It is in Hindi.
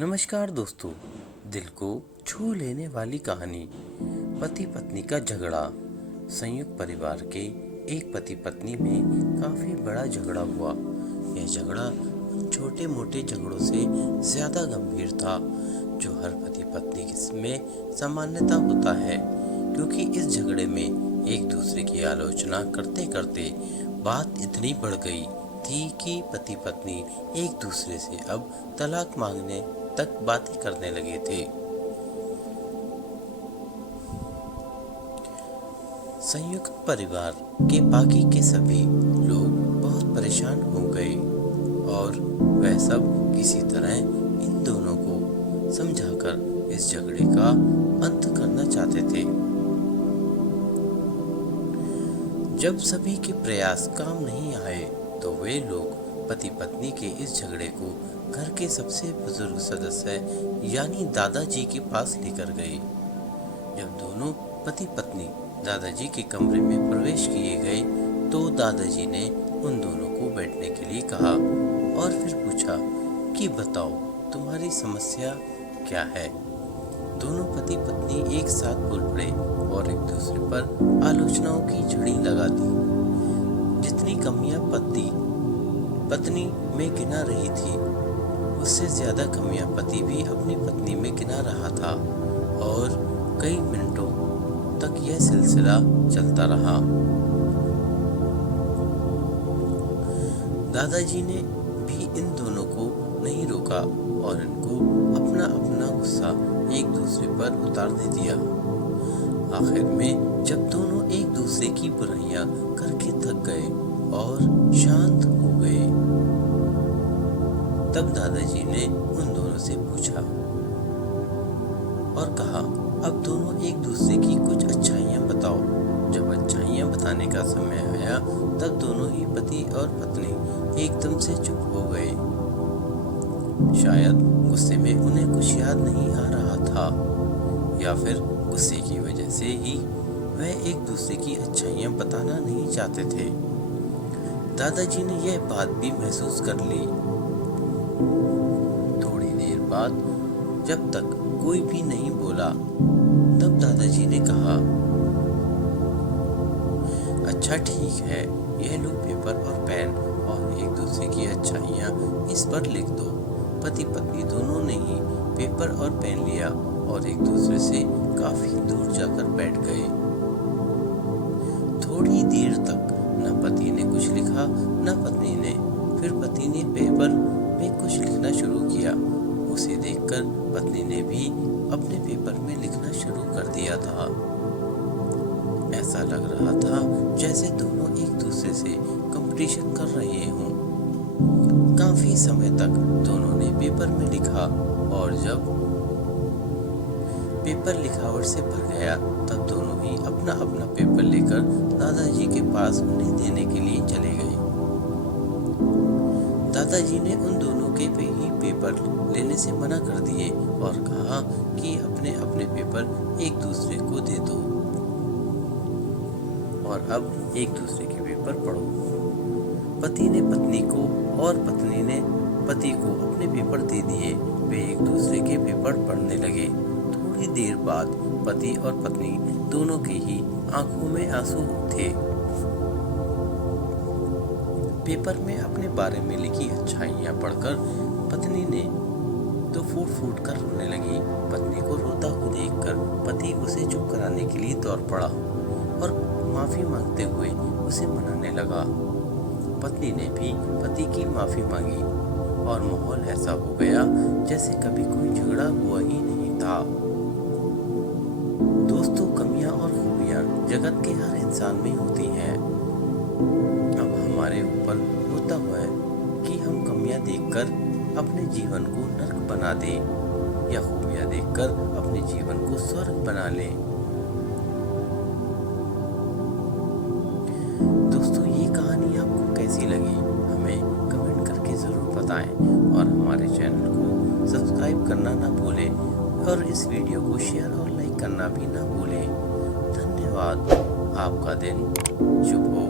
नमस्कार दोस्तों, दिल को छू लेने वाली कहानी पति पत्नी का झगड़ा। संयुक्त परिवार के एक पति पत्नी में काफी बड़ा झगड़ा हुआ। यह झगड़ा उन छोटे मोटे झगड़ों से ज्यादा गंभीर था जो हर पति पत्नी में सामान्यता होता है, क्योंकि इस झगड़े में एक दूसरे की आलोचना करते करते बात इतनी बढ़ गई थी कि पति पत्नी एक दूसरे से अब तलाक मांगने तक बातें करने लगे थे। संयुक्त परिवार के बाकी के सभी लोग बहुत परेशान हो गए और वह सब किसी तरह इन दोनों को समझाकर इस झगड़े का अंत करना चाहते थे। जब सभी के प्रयास काम नहीं आए तो वे लोग पति पत्नी के इस झगड़े को घर के सबसे बुजुर्ग सदस्य यानी दादाजी के पास लेकर गए। जब दोनों पति पत्नी दादाजी के कमरे में प्रवेश किए गए तो दादाजी ने उन दोनों को बैठने के लिए कहा और फिर पूछा कि बताओ तुम्हारी समस्या क्या है। दोनों पति पत्नी एक साथ बोल पड़े और एक दूसरे पर आलोचनाओं की झड़ी लगा दी। जितनी कमियां पत्नी में गिना रही थी, उससे ज्यादा कमियां पति भी अपनी पत्नी में गिना रहा था और कई मिनटों तक यह सिलसिला चलता रहा। दादाजी ने भी इन दोनों को नहीं रोका और इनको अपना अपना गुस्सा एक दूसरे पर उतारने दिया। आखिर में जब दोनों एक दूसरे की बुराइयां करके थक गए और शांत हो गए, तब दादाजी ने उन दोनों से पूछा और कहा, अब दोनों एक दूसरे की कुछ अच्छाइयां बताओ। जब अच्छाइयां बताने का समय आया तब दोनों ही पति और पत्नी एकदम से चुप हो गए। शायद गुस्से में उन्हें कुछ याद नहीं आ रहा था या फिर गुस्से की वजह से ही वह एक दूसरे की अच्छाइयां बताना नहीं चाहते थे। दादाजी ने यह बात भी महसूस कर ली। थोड़ी देर बाद जब तक कोई भी नहीं बोला तब दादाजी ने कहा, अच्छा ठीक है, यह लो पेपर और पेन और एक दूसरे की अच्छाइयां इस पर लिख दो। पति पत्नी दोनों ने ही पेपर और पेन लिया और एक दूसरे से काफी दूर जाकर बैठ गए। थोड़ी देर तक न पति ने कुछ लिखा न पत्नी ने। फिर पति ने पेपर में कुछ लिखना शुरू किया। उसे देखकर पत्नी ने भी अपने पेपर में लिखना शुरू कर दिया था। ऐसा लग रहा था जैसे दोनों एक दूसरे से कंपटीशन कर रहे हों। काफी समय तक दोनों ने पेपर में लिखा और जब पेपर लिखावट से भर गया तब दोनों ही अपना अपना पेपर लेकर दादाजी के पास उन्हें देने के लिए चले गए। दादाजी ने उन दोनों के ही पेपर लेने से मना कर दिए और कहा कि अपने अपने पेपर एक दूसरे को दे दो और अब एक दूसरे के पेपर पढ़ो। पति ने पत्नी को और पत्नी ने पति को अपने पेपर दे दिए। वे एक दूसरे के पेपर पढ़ने लगे। थोड़ी देर बाद पति और पत्नी दोनों के ही आंखों में आंसू थे। पेपर में अपने बारे में लिखी अच्छाइयां पढ़कर पत्नी ने तो फूट फूट कर रोने लगी। पत्नी को रोता हुआ देखकर पति उसे चुप कराने के लिए दौड़ पड़ा और माफी मांगते हुए उसे मनाने लगा। पत्नी ने भी पति की माफी मांगी और माहौल ऐसा हो गया जैसे कभी कोई झगड़ा हुआ ही नहीं था। दोस्तों, कमियां और खूबियां जगत के हर इंसान में होती हैं। अब हमारे ऊपर होता हुआ है कि हम कमियां देखकर अपने जीवन को नर्क बना दें या खूबियां देखकर अपने जीवन को स्वर्ग बना लें। दोस्तों, ये कहानी आपको कैसी लगी हमें कमेंट करके ज़रूर बताएं और हमारे चैनल को सब्सक्राइब करना ना भूलें और इस वीडियो को शेयर और लाइक करना भी ना भूलें। धन्यवाद। आपका दिन शुभ हो।